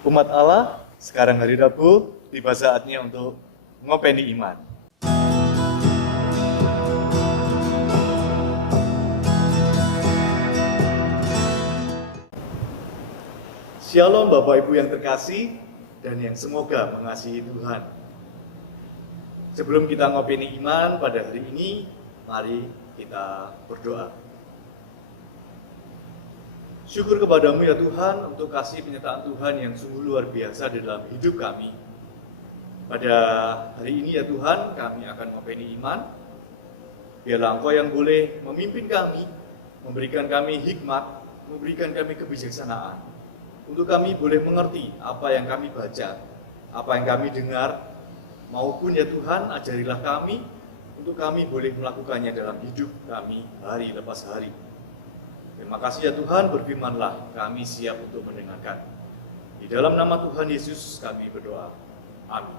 Umat Allah, sekarang hari Rabu, tiba saatnya untuk ngopeni iman. Shalom Bapak Ibu yang terkasih dan yang semoga mengasihi Tuhan. Sebelum kita ngopeni iman pada hari ini, mari kita berdoa. Syukur kepadamu ya Tuhan untuk kasih penyertaan Tuhan yang sungguh luar biasa di dalam hidup kami. Pada hari ini ya Tuhan, kami akan ngopeni iman. Biarlah Engkau yang boleh memimpin kami, memberikan kami hikmat, memberikan kami kebijaksanaan. Untuk kami boleh mengerti apa yang kami baca, apa yang kami dengar, maupun ya Tuhan ajarilah kami untuk kami boleh melakukannya dalam hidup kami hari lepas hari. Terima kasih ya Tuhan, berfirmanlah, kami siap untuk mendengarkan. Di dalam nama Tuhan Yesus kami berdoa. Amin.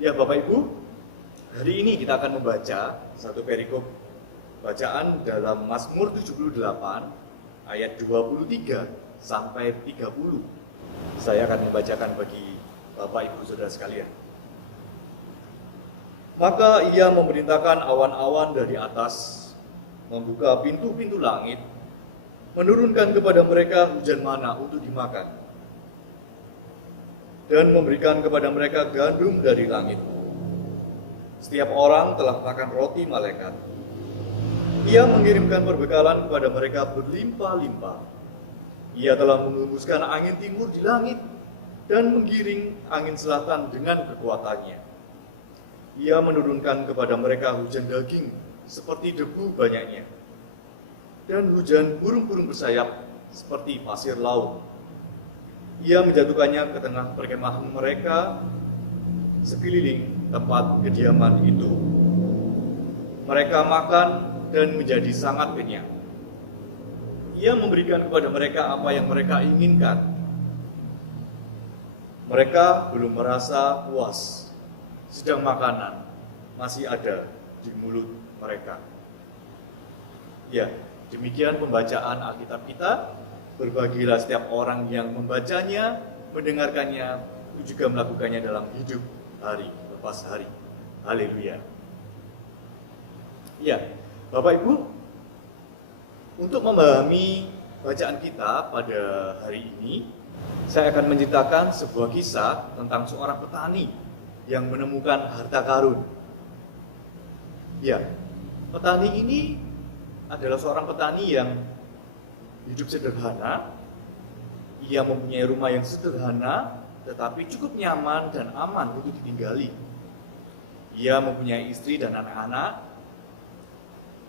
Ya Bapak Ibu, hari ini kita akan membaca satu perikop bacaan dalam Mazmur 78 ayat 23 sampai 30. Saya akan membacakan bagi Bapak Ibu Saudara sekalian. Maka ia memerintahkan awan-awan dari atas, membuka pintu-pintu langit, menurunkan kepada mereka hujan mana untuk dimakan, dan memberikan kepada mereka gandum dari langit. Setiap orang telah makan roti malaikat. Ia mengirimkan perbekalan kepada mereka berlimpah-limpah. Ia telah mengembuskan angin timur di langit dan menggiring angin selatan dengan kekuatannya. Ia menurunkan kepada mereka hujan daging seperti debu banyaknya, dan hujan burung-burung bersayap seperti pasir laut. Ia menjatuhkannya ke tengah perkemahan mereka sekeliling tempat kediaman itu. Mereka makan dan menjadi sangat kenyang. Ia memberikan kepada mereka apa yang mereka inginkan. Mereka belum merasa puas, sedang makanan masih ada di mulut mereka. Ya, demikian pembacaan Alkitab kita. Berbahagialah setiap orang yang membacanya, mendengarkannya, juga melakukannya dalam hidup hari lepas hari. Haleluya. Ya, Bapak Ibu, untuk memahami bacaan kita pada hari ini, saya akan menceritakan sebuah kisah tentang seorang petani yang menemukan harta karun. Ya, petani ini adalah seorang petani yang hidup sederhana. Ia mempunyai rumah yang sederhana, tetapi cukup nyaman dan aman untuk ditinggali. Ia mempunyai istri dan anak-anak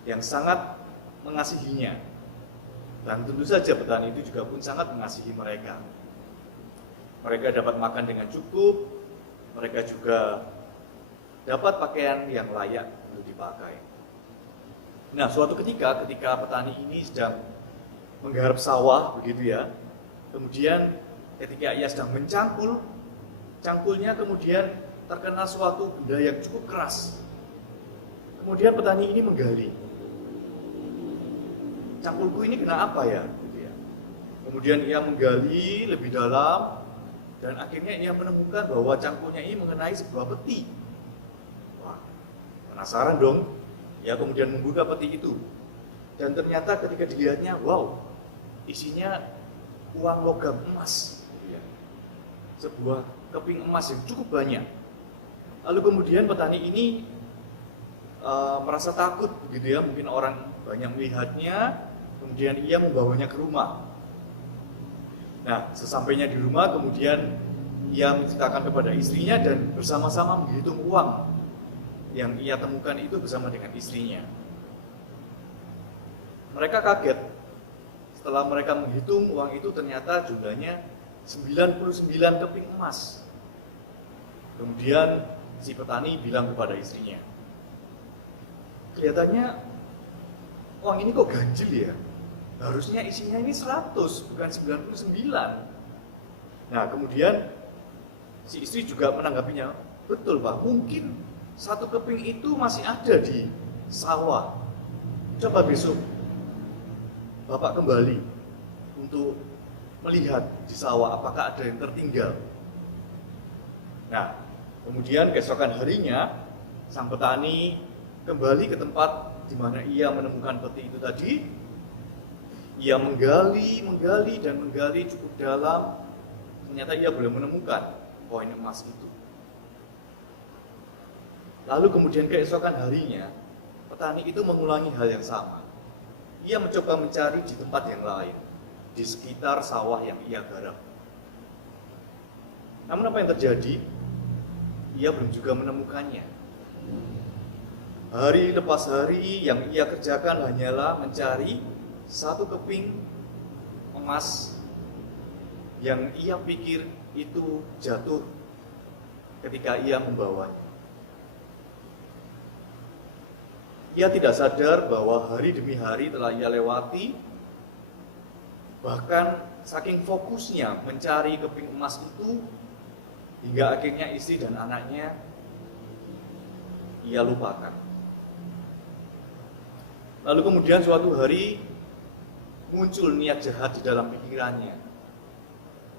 yang sangat mengasihinya. Dan tentu saja petani itu juga pun sangat mengasihi mereka. Mereka dapat makan dengan cukup, mereka juga dapat pakaian yang layak untuk dipakai. Nah, suatu ketika petani ini sedang menggarap sawah, begitu ya. Kemudian ketika ia sedang mencangkul, cangkulnya kemudian terkena suatu benda yang cukup keras. Kemudian petani ini menggali. Cangkulku ini kena apa ya? Gitu ya. Kemudian ia menggali lebih dalam dan akhirnya ia menemukan bahwa cangkulnya ini mengenai sebuah peti. Wah, penasaran dong. Ya, kemudian membuka peti itu, dan ternyata ketika dilihatnya, wow, isinya uang logam emas, sebuah keping emas yang cukup banyak. Lalu kemudian petani ini merasa takut, begitu ya, mungkin orang banyak melihatnya, kemudian ia membawanya ke rumah. Nah, sesampainya di rumah, kemudian ia menceritakan kepada istrinya dan bersama-sama menghitung uang yang ia temukan itu bersama dengan istrinya. Mereka kaget setelah mereka menghitung uang itu, ternyata jumlahnya 99 keping emas. Kemudian si petani bilang kepada istrinya, kelihatannya uang ini kok ganjil ya? Harusnya isinya ini 100, bukan 99. Nah, kemudian si istri juga menanggapinya, betul Pak, mungkin 1 keping itu masih ada di sawah. Coba besok Bapak kembali untuk melihat di sawah apakah ada yang tertinggal. Nah, kemudian keesokan harinya sang petani kembali ke tempat di mana ia menemukan peti itu tadi. Ia menggali dan menggali cukup dalam. Ternyata ia belum menemukan koin emas itu. Lalu kemudian keesokan harinya, petani itu mengulangi hal yang sama. Ia mencoba mencari di tempat yang lain, di sekitar sawah yang ia garap. Namun apa yang terjadi? Ia belum juga menemukannya. Hari lepas hari yang ia kerjakan hanyalah mencari satu keping emas yang ia pikir itu jatuh ketika ia membawanya. Ia tidak sadar bahwa hari demi hari telah ia lewati, bahkan saking fokusnya mencari keping emas itu, hingga akhirnya istri dan anaknya ia lupakan. Lalu kemudian suatu hari muncul niat jahat di dalam pikirannya,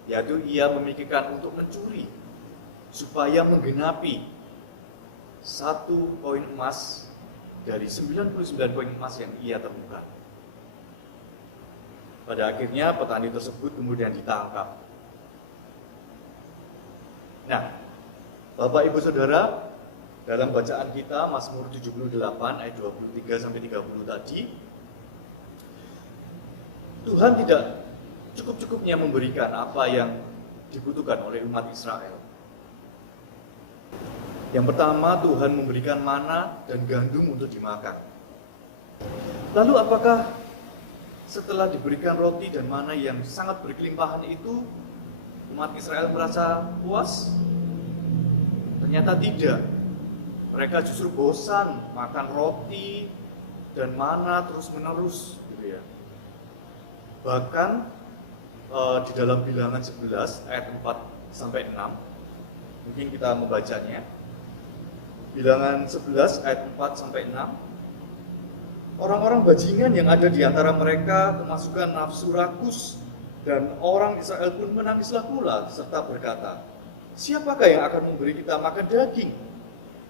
yaitu ia memikirkan untuk mencuri supaya menggenapi satu koin emas dari 99 koin emas yang ia temukan. Pada akhirnya petani tersebut kemudian ditangkap. Nah, Bapak Ibu Saudara, dalam bacaan kita Mazmur 78 ayat 23 sampai 30 tadi, Tuhan tidak cukup-cukupnya memberikan apa yang dibutuhkan oleh umat Israel. Yang pertama, Tuhan memberikan mana dan gandum untuk dimakan. Lalu apakah setelah diberikan roti dan mana yang sangat berkelimpahan itu, umat Israel merasa puas? Ternyata tidak. Mereka justru bosan makan roti dan mana terus-menerus, gitu ya. Bahkan di dalam Bilangan 11 ayat 4 sampai 6, mungkin kita membacanya. Bilangan 11 ayat 4 sampai 6. Orang-orang bajingan yang ada di antara mereka kemasukan nafsu rakus, dan orang Israel pun menangislah pula serta berkata, siapakah yang akan memberi kita makan daging?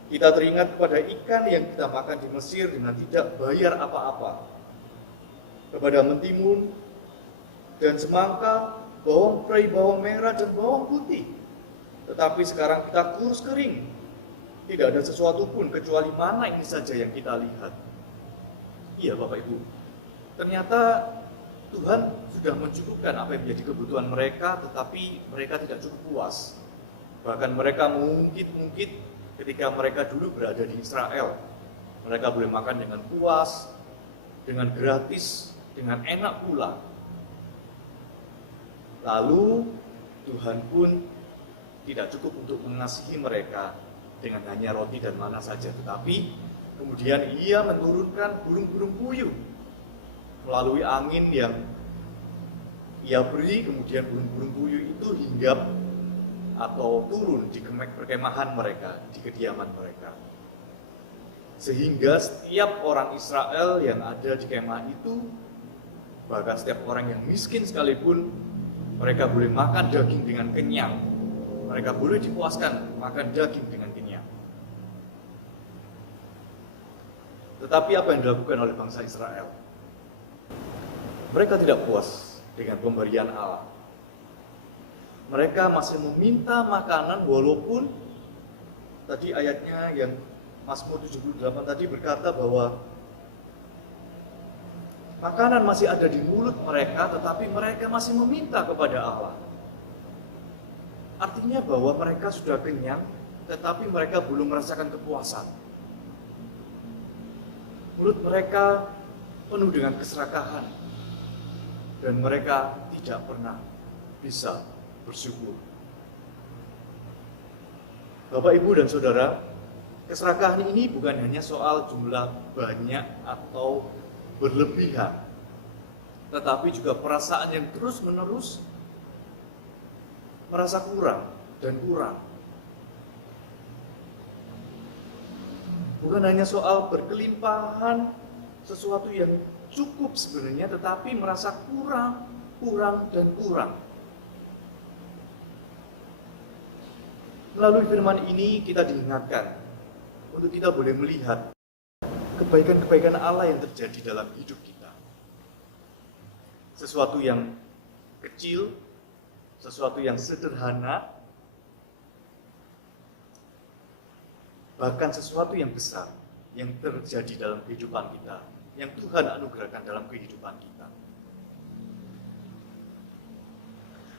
Kita teringat kepada ikan yang kita makan di Mesir dengan tidak bayar apa-apa, kepada mentimun dan semangka, bawang prei, bawang merah dan bawang putih. Tetapi sekarang kita kurus kering. Tidak ada sesuatu pun kecuali mana ini saja yang kita lihat. Iya Bapak Ibu, ternyata Tuhan sudah mencukupkan apa yang menjadi kebutuhan mereka, tetapi mereka tidak cukup puas. Bahkan mereka mengungkit-ungkit ketika mereka dulu berada di Israel. Mereka boleh makan dengan puas, dengan gratis, dengan enak pula. Lalu Tuhan pun tidak cukup untuk mengasihi mereka dengan hanya roti dan mana saja, tetapi kemudian ia menurunkan burung-burung puyuh melalui angin yang ia beri. Kemudian burung-burung puyuh itu hinggap atau turun di perkemahan mereka, di kediaman mereka, sehingga setiap orang Israel yang ada di kemah itu, bahkan setiap orang yang miskin sekalipun, mereka boleh makan daging dengan kenyang. Mereka boleh dipuaskan makan daging dengan kenyang. Tetapi apa yang dilakukan oleh bangsa Israel? Mereka tidak puas dengan pemberian Allah. Mereka masih meminta makanan, walaupun tadi ayatnya yang Mazmur 78 tadi berkata bahwa makanan masih ada di mulut mereka, tetapi mereka masih meminta kepada Allah. Artinya bahwa mereka sudah kenyang, tetapi mereka belum merasakan kepuasan. Mulut mereka penuh dengan keserakahan, dan mereka tidak pernah bisa bersyukur. Bapak, Ibu, dan Saudara, keserakahan ini bukan hanya soal jumlah banyak atau berlebihan, tetapi juga perasaan yang terus-menerus merasa kurang dan kurang. Bukan hanya soal berkelimpahan sesuatu yang cukup sebenarnya, tetapi merasa kurang kurang dan kurang. Melalui firman ini kita diingatkan untuk kita boleh melihat kebaikan-kebaikan Allah yang terjadi dalam hidup kita. Sesuatu yang kecil, sesuatu yang sederhana, bahkan sesuatu yang besar yang terjadi dalam kehidupan kita, yang Tuhan anugerahkan dalam kehidupan kita.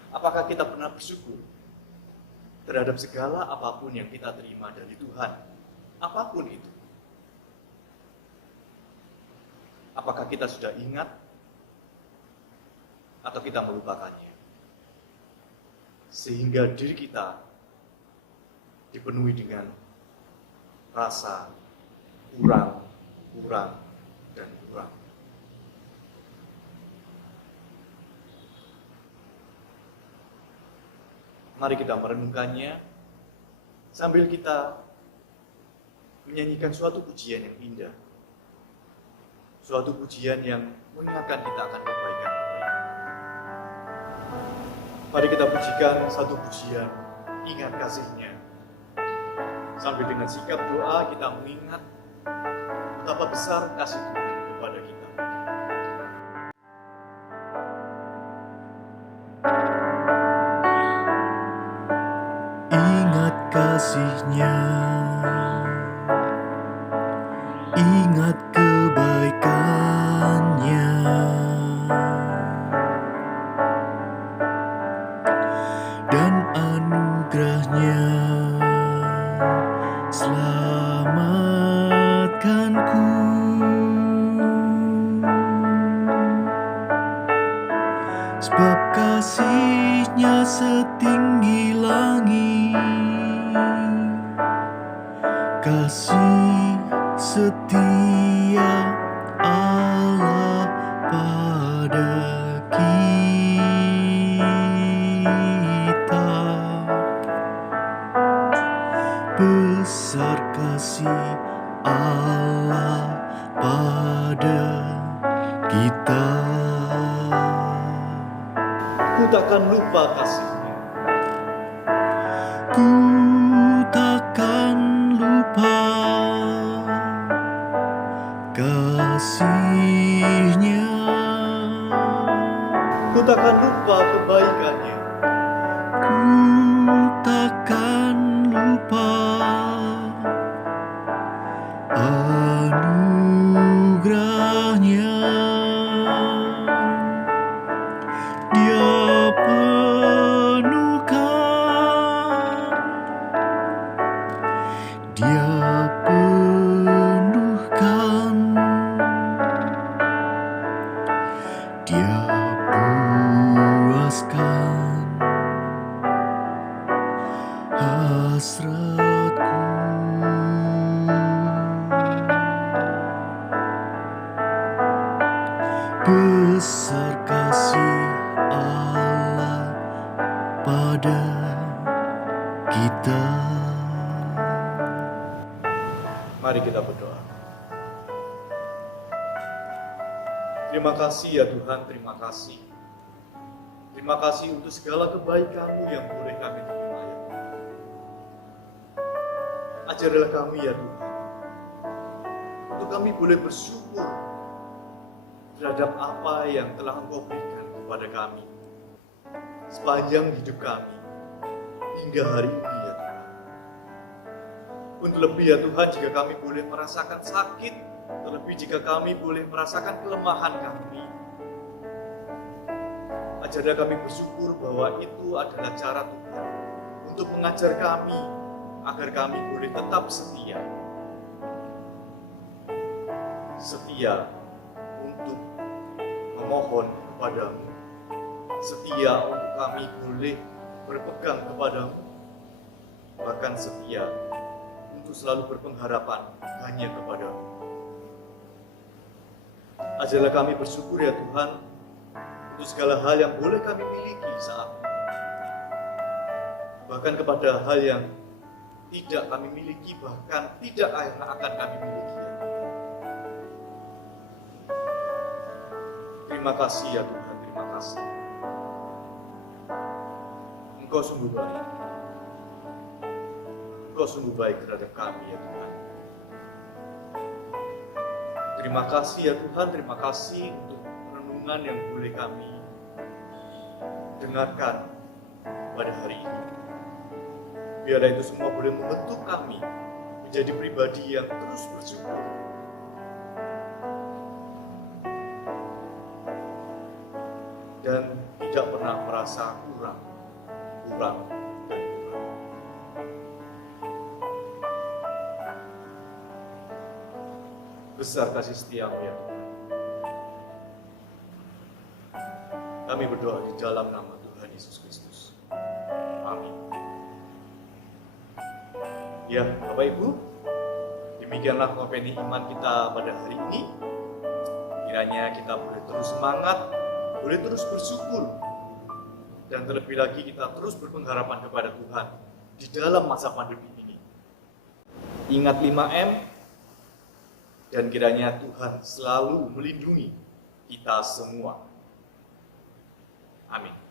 Apakah kita pernah bersyukur terhadap segala apapun yang kita terima dari Tuhan? Apapun itu. Apakah kita sudah ingat atau kita melupakannya? Sehingga diri kita dipenuhi dengan rasa kurang, dan kurang. Mari kita merenungkannya sambil kita menyanyikan suatu pujian yang indah. Suatu pujian yang mengingatkan kita akan kebaikan-kebaikan. Mari kita pujikan satu pujian, ingat kasih-Nya. Sambil dengan sikap doa kita mengingat betapa besar kasih Tuhan kepada kita. Ingat kasih-Nya, ingat kebaikan-Nya, dan anugerah-Nya selamatkanku. Sebab kasih-Nya setinggi langit, kasih setia Allah pada kita. Besar kasih Allah pada kita. Ku takkan lupa kasih-Nya. Ku takkan lupa kasih-Nya. Ku takkan lupa kebaikan-Nya. Ku takkan lupa anugerah-Nya. Dia penuhkan, Dia penuhkan, Dia puaskan hasratku. Besar kasih Allah pada kita. Mari kita berdoa. Terima kasih ya Tuhan, terima kasih. Terima kasih untuk segala kebaikan-Mu yang boleh kami terima ya Tuhan. Ajarilah kami ya Tuhan, untuk kami boleh bersyukur terhadap apa yang telah Engkau berikan kepada kami sepanjang hidup kami hingga hari ini ya Tuhan. Untuk lebih ya Tuhan, jika kami boleh merasakan sakit, terlebih jika kami boleh merasakan kelemahan kami, ajarlah kami bersyukur bahwa itu adalah cara Tuhan untuk mengajar kami agar kami boleh tetap setia. Setia untuk memohon kepadamu, setia untuk kami boleh berpegang kepadamu, bahkan setia untuk selalu berpengharapan hanya kepadamu. Ajarlah kami bersyukur ya Tuhan untuk segala hal yang boleh kami miliki saat ini, bahkan kepada hal yang tidak kami miliki, bahkan tidak akan kami miliki ya Tuhan. Terima kasih ya Tuhan, terima kasih. Engkau sungguh baik. Engkau sungguh baik terhadap kami ya Tuhan. Terima kasih ya Tuhan, terima kasih untuk renungan yang boleh kami dengarkan pada hari ini. Biarlah itu semua boleh membentuk kami menjadi pribadi yang terus bersyukur. Dan tidak pernah merasa kurang. Besar kasih setiamu ya Tuhan. Kami berdoa di dalam nama Tuhan Yesus Kristus. Amin. Ya, Bapak Ibu, demikianlah ngopeni iman kita pada hari ini. Kiranya kita boleh terus semangat, boleh terus bersyukur, dan terlebih lagi kita terus berpengharapan kepada Tuhan di dalam masa pandemi ini. Ingat 5M, dan kiranya Tuhan selalu melindungi kita semua. Amin.